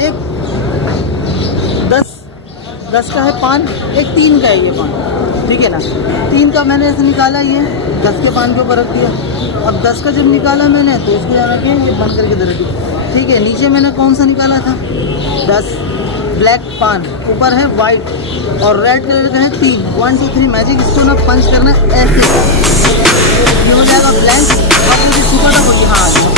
एक 10 का है पान, एक 3 का है ये पान, ठीक है ना। 3 का मैंने ऐसे निकाला, ये 10 के पान के ऊपर रख दिया। अब 10 का जब निकाला मैंने तो इसको यहाँ रखे, ये बंद करके दे रखी, ठीक है। नीचे मैंने कौन सा निकाला था? 10 ब्लैक पान, ऊपर है वाइट और रेड कलर का है 3। 1 2 3 मैजिक, इसको ना पंच करना ऐसे, ये हो जाएगा ब्लैंक। अब मुझे छुपा था बोलिए, हाँ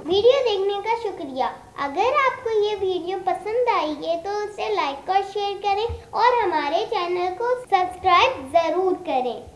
वीडियो देखने का शुक्रिया। अगर आपको ये वीडियो पसंद आई है तो उसे लाइक और शेयर करें और हमारे चैनल को सब्सक्राइब ज़रूर करें।